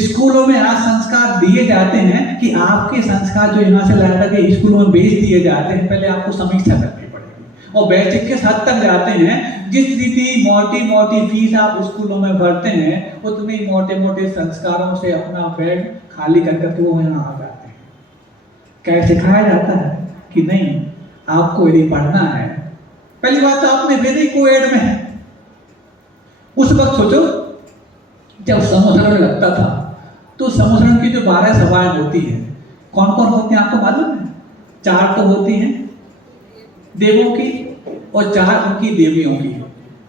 स्कूलों में आज संस्कार दिए जाते हैं कि आपके संस्कार जो यहाँ से ला करके स्कूलों में बेच दिए जाते हैं, पहले आपको समीक्षा करनी पड़ेगी। और बेसिक किस हद तक जाते हैं, जिस रीति मोटी मोटी फीस आप स्कूलों में भरते हैं उतने मोटे मोटे संस्कारों से अपना बेड खाली करके वो यहाँ आ जाते हैं। क्या सिखाया जाता है कि नहीं आपको यदि पढ़ना है, पहली बात तो आपने वेदी कोएड में है। उस वक्त सोचो जब समोसरण लगता था तो समोसरण की जो 12 सभाएं होती हैं, कौन कौन होती हैं आपको मालूम है? 4 तो होती हैं देवों की और 4 उनकी देवियों की।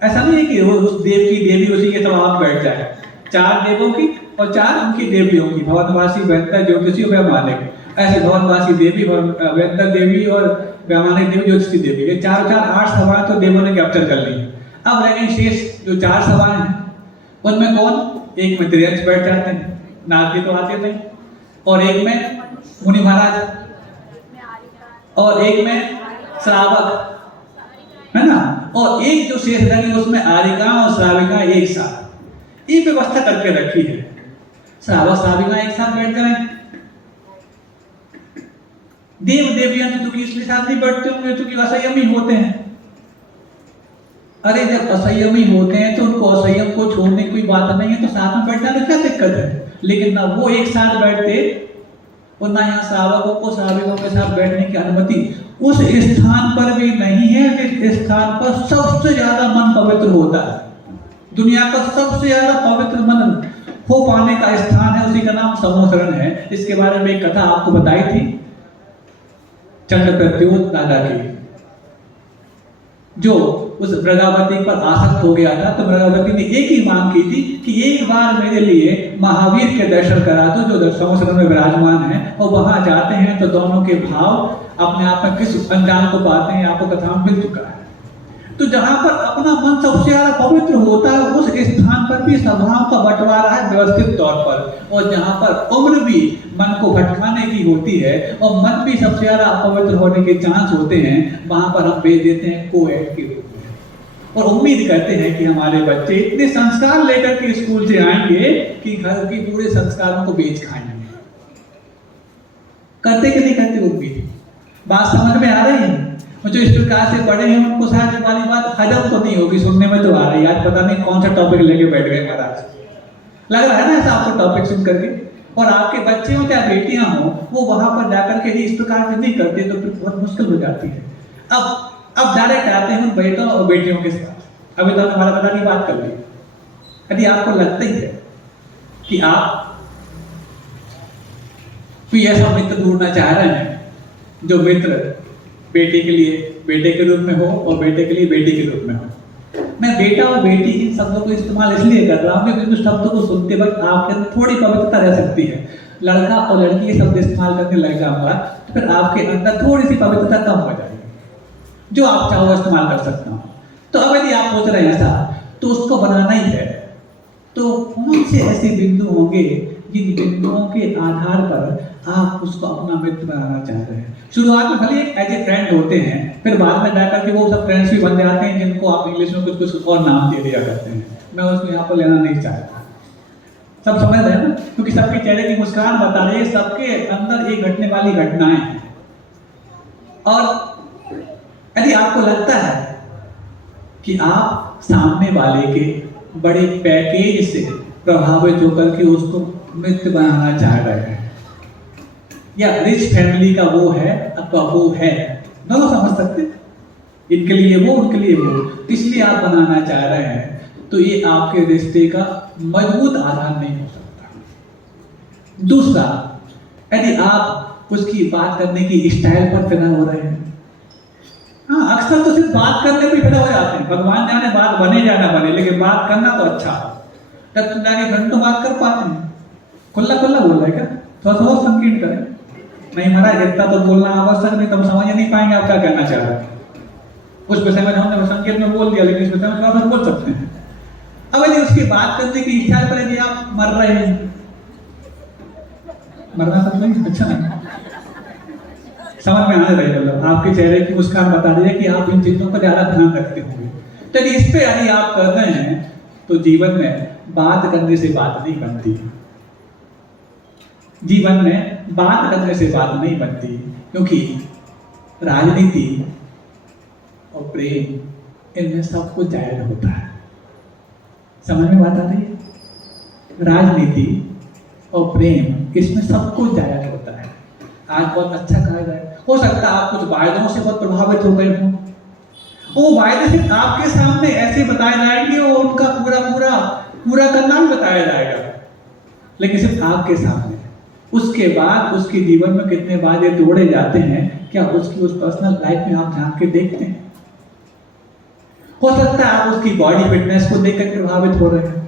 ऐसा नहीं है कि उस देव की देवी उसी के सब आप बैठ जाए। 4 देवों की और 4 उनकी देवियों की, भवनवासी वैद्य ज्योतिषी वैमानिक। ऐसे भवनवासी देवी, वैद्य देवी और वैमानिक देवी, ज्योतिषी देवी, ये 4 8 सभाएं तो देवों ने कैप्चर कर ली। अब रह गई शेष जो 4 सभाएं हैं, उनमें कौन? एक में त्रियंश बैठ जाते हैं, नारदी तो आते नहीं, और एक में मुनि महाराज, और एक में श्रावक, है ना, और एक जो शेष लगी उसमें आरिका और श्राविका एक साथ। ये व्यवस्था करके रखी है। श्रावक श्राविका एक साथ बैठ जाए। देव देवियां तो इसलिए साथ नहीं बैठते होंगे क्योंकि असंयमी होते हैं। अरे जब असंयमी होते हैं तो उनको असंयम को छोड़ने की कोई बात नहीं है, तो साथ में बैठने में क्या दिक्कत है? लेकिन ना वो एक साथ बैठते और ना यहाँ श्रावकों को श्राविकों के साथ बैठने की अनुमति उस स्थान पर भी नहीं है जिस स्थान पर सबसे ज्यादा मन पवित्र होता है। दुनिया का सबसे ज्यादा पवित्र मन हो पाने का स्थान है, उसी का नाम समोसरण है। इसके बारे में एक कथा आपको बताई थी चंद्र प्रत्युत दादा की। जो उस मृगावती पर आसक्त हो गया था, तो मृगावती ने एक ही मांग की थी कि एक बार मेरे लिए महावीर के दर्शन करा दो जो दर्शनों सदन में विराजमान है, और वहां जाते हैं तो दोनों के भाव अपने आप में किस अंजाम को पाते हैं, आपको कथा में मिल चुका है। तो जहां पर अपना मन सबसे ज्यादा पवित्र होता है, उस स्थान पर भी स्वभाव का बंटवारा है व्यवस्थित तौर पर, और जहां पर उम्र भी मन को भटकाने की होती है और मन भी सबसे ज्यादा अपवित्र होने के चांस होते हैं, वहां पर हम भेज देते हैं कोएड के रूप में, और उम्मीद करते हैं कि हमारे बच्चे इतने संस्कार लेकर के स्कूल से आएंगे कि घर के पूरे संस्कारों को बेच खाएंगे। करते कि नहीं करते उम्मीद? बात समझ में आ रही है? जो इस प्रकार से पढ़े हैं उनको शायद ये वाली बात हजम तो नहीं होगी, सुनने में तो आ रही है। आज पता नहीं कौन सा टॉपिक लेके बैठ गए महाराज, लग रहा है ना ऐसा आपको टॉपिक सुन करके। और आपके बच्चे हो चाहे बेटियां हो, वो वहां पर जाकर के इस प्रकार से नहीं करते तो फिर बहुत मुश्किल हो जाती है। अब डायरेक्ट आते हैं बेटों और बेटियों के साथ। अभी तो हमारा पता नहीं बात कर ली। यदि आपको लगता ही है कि आप कोई ऐसा मित्र ढूंढना चाह रहे हैं जो मित्र बेटे के लिए बेटे के रूप में हो और बेटे के लिए बेटी के रूप में हो, मैं बेटा और बेटी इन शब्दों को इस्तेमाल इसलिए कर रहा हूँ क्योंकि उस शब्दों को सुनते वक्त आपके अंदर थोड़ी पवित्रता रह सकती है। लड़का और लड़की ये शब्द इस्तेमाल करने लग जाऊंगा तो फिर आपके अंदर थोड़ी सी पवित्रता कम हो जाएगी, जो आप चाहो इस्तेमाल कर सकता हूँ। तो अब यदि आप सोच रहे हैं ऐसा, तो उसको बनाना ही है, तो कौन से ऐसे बिंदु होंगे जिन बिंदुओं के आधार पर आप उसको अपना मित्र बनाना चाह रहे हैं? शुरुआत में भले एक एज ए फ्रेंड होते हैं, फिर बाद में जाकर के वो सब फ्रेंड्स भी बन जाते हैं जिनको आप इंग्लिश में कुछ कुछ और नाम दे दिया करते हैं। मैं उसको यहाँ पर लेना नहीं चाहता। सब समझ रहे हैं ना? क्योंकि सबके चेहरे की मुस्कान बता रही है सबके अंदर एक घटने वाली घटनाएं हैं। और यदि आपको लगता है कि आप सामने वाले के बड़े पैकेज से प्रभावित होकर के उसको मित्र बनाना चाह रहे हैं, या रिच फैमिली का वो है अथवा वो है, दोनों समझ सकते, इनके लिए वो उनके लिए वो, इसलिए आप बनाना चाह रहे हैं, तो ये आपके रिश्ते का मजबूत आधार नहीं हो सकता। दूसरा, यदि आप उसकी बात करने की स्टाइल पर फिदा हो रहे हैं, हाँ अक्सर तो सिर्फ बात करने पे फिदा हो जाते हैं, भगवान जाने बात बने या ना बने, लेकिन बात करना तो अच्छा, तब तुम जाके घंटों बात कर पाते हैं। खुला खुला बोल रहा है क्या? थोड़ा सा और संकीर्ण करें। नहीं महाराज इतना तो बोलना आवश्यक नहीं, तुम समझ नहीं पाएंगे आप क्या कहना चाह रहे हैं। उस विषय में हमने संकेत में बोल दिया, लेकिन इस विषय में थोड़ा बोल सकते हैं। अब यदि उसकी बात करने की इच्छा पर यदि आप मर रहे हैं, मरना सब नहीं अच्छा नहीं, समझ में आने रही मतलब आपके चेहरे की मुस्कान बता रही है कि आप इन चीजों पर ज्यादा ध्यान रखते होंगे। तो यदि इस पे यदि आप कर रहे हैं तो जीवन में बात करने से बात नहीं बनती, जीवन में बात करने से बात नहीं बनती, क्योंकि राजनीति और प्रेम इनमें सब कुछ जायज होता है। समझ में बात आ रही है? राजनीति और प्रेम इसमें सब कुछ जायज होता है। आज बहुत अच्छा कहा जाए, हो सकता है आप कुछ वायदों से बहुत प्रभावित हो गए हों, वो वायदे सिर्फ आपके सामने ऐसे बताए जाएंगे और उनका पूरा करना भी बताया जाएगा, लेकिन सिर्फ आपके सामने। उसके बाद उसके जीवन में कितने वादे तोड़े जाते हैं, क्या उसकी उस पर्सनल लाइफ में आप झांक के देखते हैं? हो सकता है आप उसकी बॉडी फिटनेस को देखकर प्रभावित हो रहे हैं।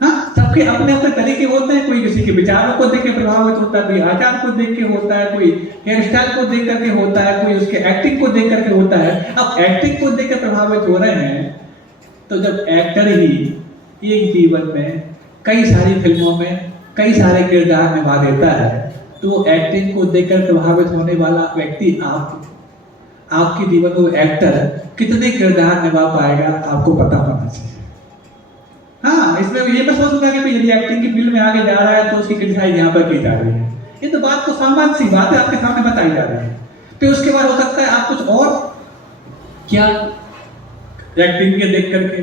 हाँ, सबके अपने अपने तरीके होते हैं, कोई किसी के विचारों को देख के प्रभावित होता है, कोई आचार को देख के होता है, कोई हेयर स्टाइल को देख करके होता है, कोई उसके एक्टिंग को देख करके होता है। अब एक्टिंग को देख कर प्रभावित हो रहे हैं, तो जब एक्टर ही एक जीवन में कई सारी फिल्मों में कई सारे किरदार निभा देता है, तो एक्टिंग को देखकर प्रभावित होने वाला व्यक्ति आपके जीवन में एक्टर कितने किरदार निभा पाएगा आपको पता होना चाहिए। हाँ, इसमें ये मैं सोचूंगा कि यदि एक्टिंग की फील्ड में आगे जा रहा है तो उसकी क्रिटिसाइज यहाँ पर की जा रही है, ये तो बात तो सामान्य सी बात है, आपके सामने बताई जा रही है। फिर उसके बाद हो सकता है आप कुछ और क्या एक्टिंग के देख करके,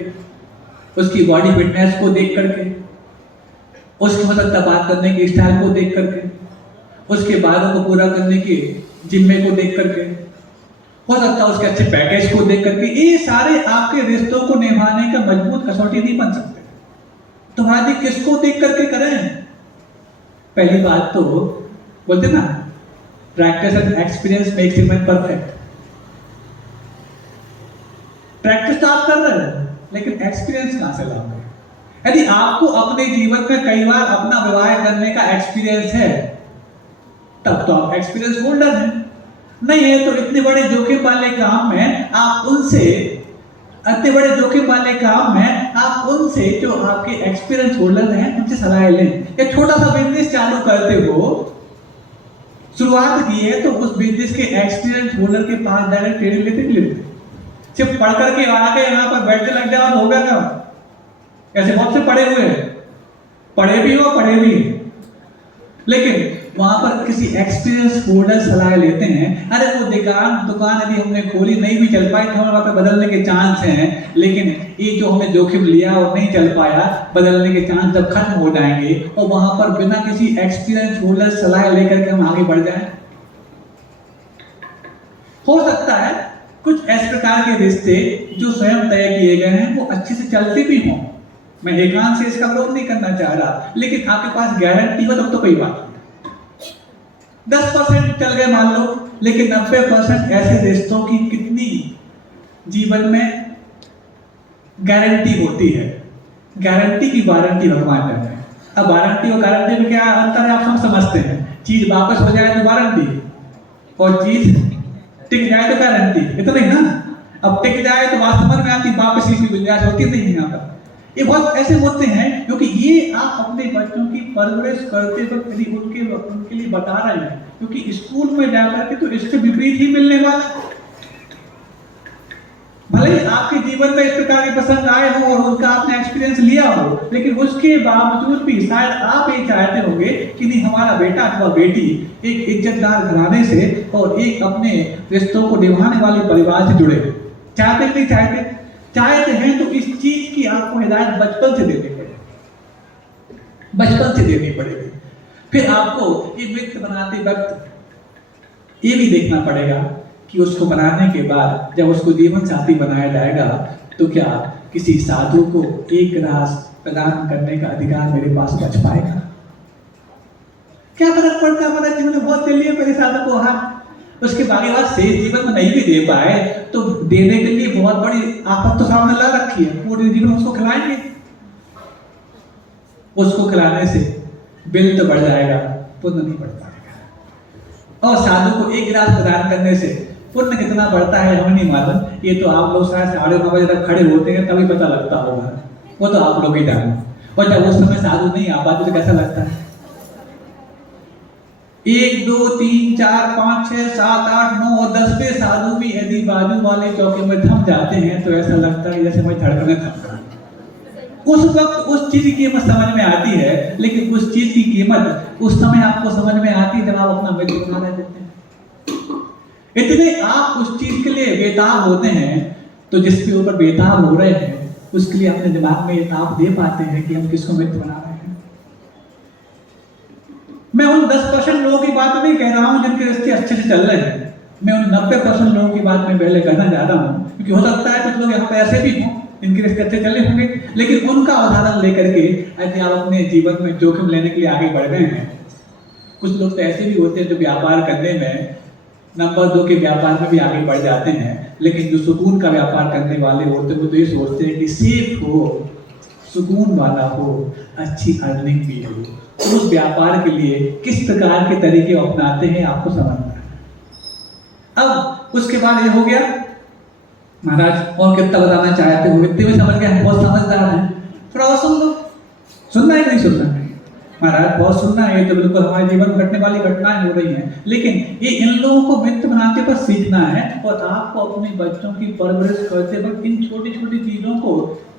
उसकी बॉडी फिटनेस को देख करके, उसकी हो सकता बात करने की स्टाइल को देख करके, उसके बालों को पूरा करने के जिम्मे को देख करके, हो सकता है उसके अच्छे पैकेज को देख करके, ये सारे आपके रिश्तों को निभाने का मजबूत कसौटी नहीं बन सकते। तो भाई किसको देख करके करें? पहली बात तो बोलते ना, practice and experience makes a man perfect. Practice तो आप कर रहे हो, लेकिन एक्सपीरियंस कहां से लाओगे? यदि आपको अपने जीवन में कई बार अपना विवाह करने का एक्सपीरियंस है, तब तो आप एक्सपीरियंस होल्डर हैं। नहीं है तो इतने बड़े जोखिम वाले काम में आप उनसे इतने बड़े जोखिम वाले काम में आप उनसे जो आपके एक्सपीरियंस होल्डर हैं उनसे सलाह लें। एक छोटा सा बिजनेस चालू करते हो, शुरुआत की है, तो उस बिजनेस के एक्सपीरियंस होल्डर के पास जाकर ट्रेनिंग लेते सिर्फ पढ़ करके आके यहाँ पर बैठने लग जाओ तो हो गया क्या? ऐसे बहुत से पढ़े हुए हैं, पढ़े भी, लेकिन वहां पर किसी एक्सपीरियंस होल्डर सलाह लेते हैं। अरे वो दुकान यदि हमने खोली नहीं भी चल पाई तो हमारे वहां पे बदलने के चांस हैं, लेकिन ये जो हमने जोखिम लिया और नहीं चल पाया, बदलने के चांस जब खत्म हो जाएंगे और वहां पर बिना किसी एक्सपीरियंस होल्डर सलाह लेकर के हम आगे बढ़ जाएं। हो सकता है कुछ इस प्रकार के रिश्ते जो स्वयं तय किए गए हैं वो अच्छे से चलते भी हों। मैं एकांत से इसका विरोध नहीं करना चाह रहा, लेकिन आपके पास गारंटी हो तब तो कोई बात नहीं। 10% चल गए मान लो, लेकिन 90% ऐसे रिश्तों की कितनी जीवन में गारंटी होती है? गारंटी की वारंटी भगवान कहते हैं। अब वारंटी और गारंटी में क्या अंतर है आप सब समझते हैं। चीज वापस हो जाए तो वारंटी, और चीज टिक जाए तो गारंटी। इतना ही ना, अब टिक जाए तो बात समझ में आती, वापस इसकी गुंजाइश होती नहीं यहाँ पर। ये बहुत ऐसे होते हैं, क्योंकि ये आप अपने बच्चों की परवरिश करते वक्त यदि उनके लिए बता रहे हैं, क्योंकि स्कूल में जाकर के तो इसके विपरीत ही मिलने वाला। भले ही आपके जीवन में इस प्रकार के प्रसंग आए हो और उनका आपने एक्सपीरियंस लिया हो, लेकिन उसके बावजूद भी शायद आप ये चाहते होंगे कि नहीं हमारा बेटा अथवा बेटी एक इज्जतदार घराने से और एक अपने रिश्तों को निभाने वाले परिवार से जुड़े। चाहते नहीं चाहते? चाहते हैं तो इस चीज की आपको हिदायत बचपन से देनी पड़ेगी। फिर आपको ये मित्र बनाते वक्त ये भी देखना पड़ेगा कि उसको बनाने के बाद जब उसको जीवन साथी बनाया जाएगा तो क्या किसी साधु को एक रास प्रदान करने का अधिकार मेरे पास बच पाएगा? क्या फर्क पड़ता है? हमारा जीवन बहुत दे लिया मेरे साधु को, हाँ उसके बाकी बात से जीवन में नहीं भी दे पाए तो देने के लिए बहुत बड़ी आफत तो सामने ला रखी है, पूरे जीवन उसको खिलाएंगे। उसको खिलाने से बिल तो बढ़ जाएगा, पुण्य नहीं बढ़ पाएगा। और साधु को एक गिलास प्रदान करने से पुण्य कितना बढ़ता है हमें नहीं मालूम। ये तो आप लोग शायद 9:30 बजे तक खड़े होते हैं तभी पता लगता होगा, वो तो आप लोग ही जानो। और जब उस समय साधु नहीं आ पाते तो कैसा लगता है? 1 2 3 4 5 6 7 8 9 और 10वें साधु भी यदि बाजू वाले चौके में थम जाते हैं तो ऐसा लगता है जैसे मैं धड़कने थम गया। उस वक्त उस चीज की कीमत समझ में आती है, लेकिन उस चीज की कीमत उस समय आपको समझ में आती है जब आप अपना मित्र बना रहे होते हैं। इतने आप उस चीज के लिए बेताब होते हैं, तो जिसके ऊपर बेताब हो रहे हैं उसके लिए अपने दिमाग में ये ताप दे पाते हैं कि हम किसको मित्र बना रहे हैं। मैं उन 10% लोगों की बात नहीं कह रहा हूं जिनके रिश्ते अच्छे से चल रहे हैं, मैं उन 90% लोगों की बात में पहले कहना चाह रहा हूं, क्योंकि हो सकता है कुछ लोग यहाँ पे ऐसे भी हों जिनके रिश्ते अच्छे चले होंगे, लेकिन उनका उदाहरण लेकर के यदि आप अपने जीवन में जोखिम लेने के लिए आगे बढ़ गए हैं। कुछ लोग तो ऐसे भी होते हैं जो व्यापार करने में नंबर 2 के व्यापार में भी आगे बढ़ जाते हैं, लेकिन जो सुकून का व्यापार करने वाले होते हैं वो तो ये सोचते हैं कि सेफ हो, सुकून वाला हो, अच्छी अर्निंग भी हो। तो उस व्यापार के लिए किस प्रकार के तरीके अपनाते हैं आपको समझना है। अब उसके बाद ये हो गया महाराज, और कितना बताना चाहते हो? इतने में समझ गए हम बहुत समझदार हैं, थोड़ा और सुन लो। सुनना है नहीं सुनना है महाराज? बहुत सुनना है, ये तो बिल्कुल हमारे जीवन में घटने वाली घटनाएं हो रही हैं, लेकिन ये इन लोगों को मित्र बनाते पर सीखना है। और आपको अपने बच्चों की परवरिश करते वक्त इन छोटी छोटी चीजों को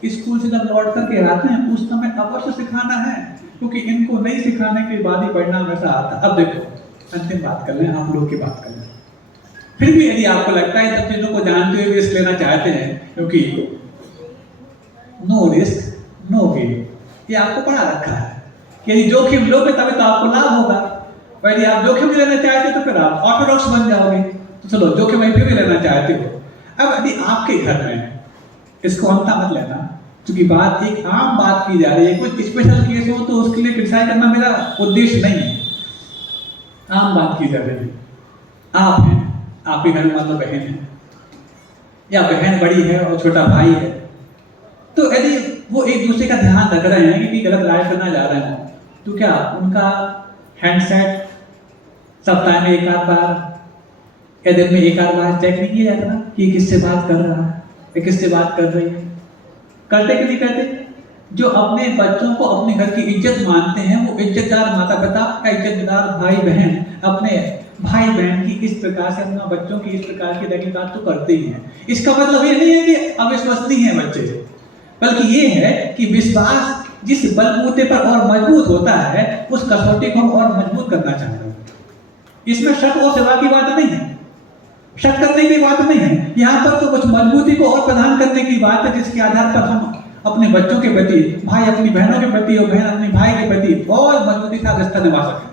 स्कूल से जब लौट करके आते हैं उस समय अवश्य सिखाना है, क्योंकि इनको नहीं सिखाने के बाद ही परिणाम ऐसा आता। अब देखो, अंतिम बात कर लें, आप लोग की बात कर लें। फिर भी यदि आपको लगता है सब चीजों को जानते हुए रिस्क लेना चाहते हैं, क्योंकि नो रिस्क नो गेन ये आपको पढ़ा रखा है कि यदि जोखिम लोगे तभी तो आपको लाभ होगा। और यदि आप जोखिम नहीं लेना चाहते तो फिर आप ऑर्थोडॉक्स बन जाओगे। तो चलो जोखिम फिर भी लेना चाहते हो। अब यदि आपके घर में, इसको अंता मत लेना, क्योंकि बात एक आम बात की जा रही है, कोई स्पेशल केस हो तो उसके लिए क्रिटिसाइज करना मेरा उद्देश्य नहीं है। आम बात की जा रही है, आप हैं, आपके घर में मतलब बहन है, या बहन बड़ी है और छोटा भाई है, तो यदि वो एक दूसरे का ध्यान रख रहे हैं कि गलत राय करना जा रहे हैं, तो क्या उनका हैंडसेट सप्ताह में एक आध बार या दिन में एक आध बार चेक नहीं किया जाता कि किससे बात कर रहा है या किससे बात कर रही है? करते कि नहीं करते? जो अपने बच्चों को अपने घर की इज्जत मानते हैं, वो इज्जतदार माता पिता या इज्जतदार भाई बहन अपने भाई बहन की इस प्रकार से, अपना बच्चों की इस प्रकार की तहकीकात तो करते ही हैं। इसका मतलब ये नहीं है कि अविश्वसनीय हैं बच्चे, बल्कि ये है कि विश्वास जिस बलबूते पर और मजबूत होता है, उस कसौटी को हम और मजबूत करना चाहते हैं। इसमें शक और सेवा की बात नहीं है, शक करने की बात नहीं है, यहाँ पर तो कुछ मजबूती को और प्रदान करने की बात है, जिसके आधार पर हम अपने बच्चों के प्रति, भाई अपनी बहनों के प्रति और बहन अपने भाई के प्रति और मजबूती से रिश्ता निभा सकें।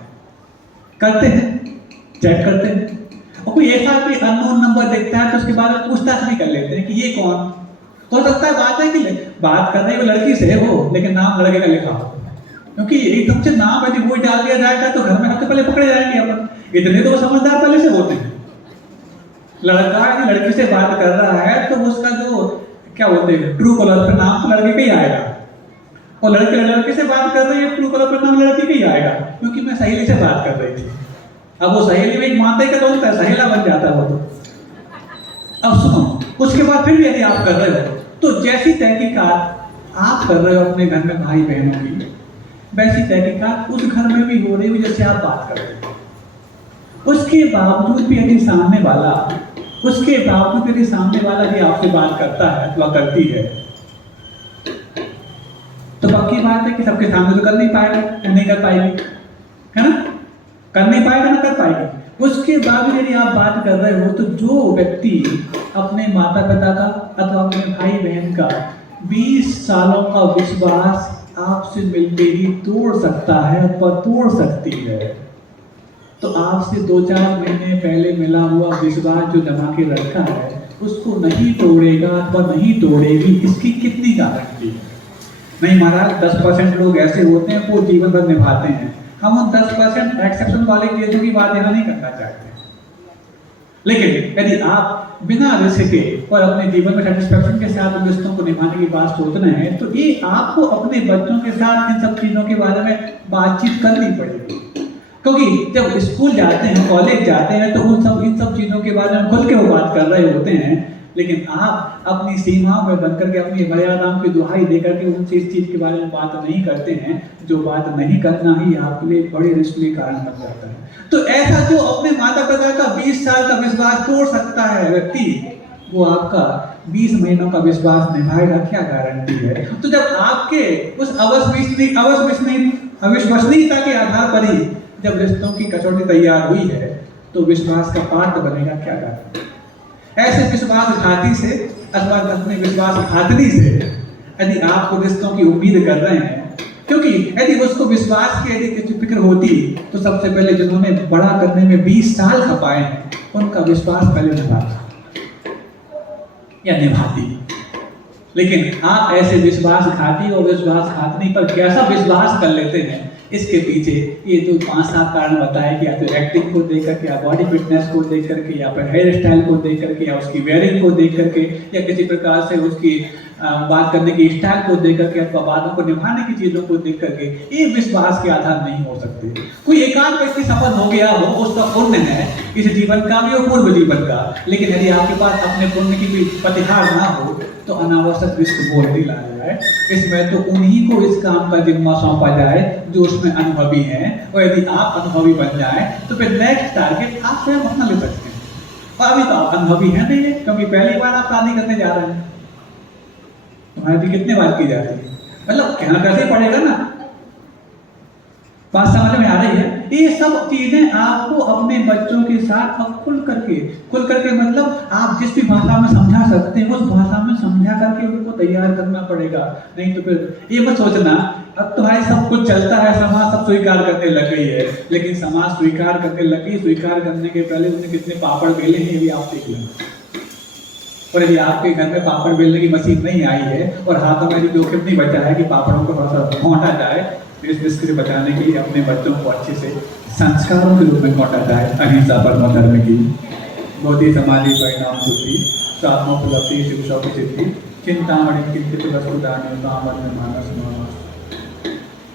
करते हैं, चेक करते हैं। और कोई ऐसा कोई अननोन नंबर देखता है तो उसके बाद में पूछताछ भी कर लेते हैं कि ये कौन। हो सकता है बात है कि बात कर रही वो लड़की से हो, लेकिन नाम लड़के का लिखा हो, क्योंकि एकदम से नाम यदि वही डाल दिया जाएगा तो घर में सबसे पहले पकड़े जाएंगे अपन। इतने तो समझदार पहले से होते हैं। लड़का यदि लड़की से बात कर रहा है तो उसका जो क्या बोलते हैं ट्रू कलर पर नाम तो लड़के का ही आएगा, और लड़के लड़के से बात कर रही है ट्रू कलर पर नाम लड़के का ही आएगा, क्योंकि मैं सहेली से बात कर रही थी। अब वो सहेली में एक माते का दोस्त है, सहेला बन जाता है वो तो। अब सुनो, उसके बाद फिर भी यदि आप कर रहे हो तो जैसी तहकीकात आप कर रहे हो अपने घर में भाई बहनों की, वैसी तहकीकात उस घर में भी हो रही हो जैसे आप बात कर रहे हो। उसके बावजूद भी यदि सामने वाला भी आपसे बात करता है अथवा करती है, तो पक्की बात है कि सबके सामने तो कर नहीं पाएगा या नहीं कर पाएगी, है ना? कर नहीं पाएगा ना कर पाएगी। उसके बाद यदि आप बात कर रहे हो तो जो व्यक्ति अपने माता पिता का अथवा अपने भाई बहन का 20 सालों का विश्वास आपसे मिलते ही तोड़ सकता है अथवा तोड़ सकती है, तो आपसे 2-4 महीने पहले मिला हुआ विश्वास जो जमा के रखा है उसको नहीं तोड़ेगा अथवा नहीं तोड़ेगी, इसकी कितनी गारंटी है? नहीं महाराज, 10% लोग ऐसे होते हैं वो जीवन भर निभाते हैं। हम उन 10% एक्सेप्शन वाले केसों की बात यहाँ नहीं करना चाहते। लेकिन यदि आप बिना रिस्क के और अपने जीवन में सेटिस्फेक्शन के साथ रिश्तों को निभाने की बात सोच रहे हैं, तो ये आपको अपने बच्चों के साथ इन सब चीजों के बारे में बातचीत करनी पड़ेगी। क्योंकि जब स्कूल जाते हैं, कॉलेज जाते हैं, तो इन सब चीजों के बारे में खुल के वो बात कर रहे होते हैं, लेकिन आप अपनी सीमाओं में बनकर के, अपनी मर्यादाओं की दुहाई देकर के उनसे इस चीज के बारे में बात नहीं करते हैं, जो बात नहीं करना ही आपके लिए बड़ी रिस्क के कारण बन जाता है। तो ऐसा जो अपने माता पिता का 20 साल का विश्वास तोड़ सकता है व्यक्ति, वो आपका 20 महीनों का विश्वास निभाएगा, क्या गारंटी है? तो जब आपके उस अविश्वसनीयता के आधार पर ही जब रिश्तों की कसौटी तैयार हुई है, तो विश्वास का पात्र बनेगा, क्या गारंटी? ऐसे विश्वासघाती से अथवा अपने विश्वासघातनी से यदि आपको रिश्तों की उम्मीद कर रहे हैं, क्योंकि यदि उसको विश्वास की यदि कुछ फिक्र होती तो सबसे पहले जिन्होंने बड़ा करने में 20 साल खपाए हैं, उनका विश्वास पहले निभाता या निभाती। लेकिन आप ऐसे विश्वासघाती और विश्वासघातनी पर कैसा विश्वास कर लेते हैं, इसके पीछे ये तो 5-7 कारण बताए कि या तो एक्टिंग को देख करके, या बॉडी फिटनेस को देख करके, या फिर हेयर स्टाइल को देख करके, या उसकी वेयरिंग को देख करके, या किसी प्रकार से उसकी बात करने की स्टाइल को देख करके, अथवा बातों को निभाने की चीजों को देख करके, ये विश्वास के आधार नहीं हो सकते। कोई एकांत व्यक्ति सफल हो गया हो, उसका पुण्य है इस जीवन का भी और पूर्व जीवन का, लेकिन यदि आपके पास अपने पुण्य की कोई प्रतिहार ना हो तो अनावश्यक रिस्क बोल नहीं लाया जाए। इसमें तो उन्हीं को इस काम का जिम्मा सौंपा जाए जो उसमें अनुभवी हैं, और यदि आप अनुभवी बन जाए तो फिर नेक्स्ट टारगेट आप स्वयं अपना ले सकते हैं। और अभी तो आप अनुभवी हैं नहीं, क्योंकि पहली बार आप शादी करने जा रहे हैं, तुम्हारी कितने बार की जाती है, मतलब कहना कैसे पड़ेगा ना, बात समझ में आ रही है? ये सब चीजें आपको अपने बच्चों के साथ खुल करके मतलब आप जिस भी भाषा में समझा सकते हैं उस भाषा में समझा करके उनको तैयार करना पड़ेगा। नहीं तो फिर ये मत सोचना अब तुम्हारी सब कुछ चलता है, समाज सब स्वीकार करने लग गई है, लेकिन समाज स्वीकार करने लगी, स्वीकार करने के पहले उसने कितने पापड़ बेले हैं ये भी आप देख लें। और यदि आपके घर में पापड़ बेलने की मशीन नहीं आई है और हाथों में जोखिम नहीं बचा है कि पापड़ों को थोड़ा सा घोंटा जाए, तो इस रिस्क से बचाने के लिए अपने बच्चों को अच्छे से संस्कारों के रूप में घोंटा जाए, अहिंसा परमो धर्म की, बहुत ही समाधि परिणाम सुखी। सात्मोपलब्धि शिक्षोपसिद्धि चिंतामणि किंचित वस्तुदाने कामन मानस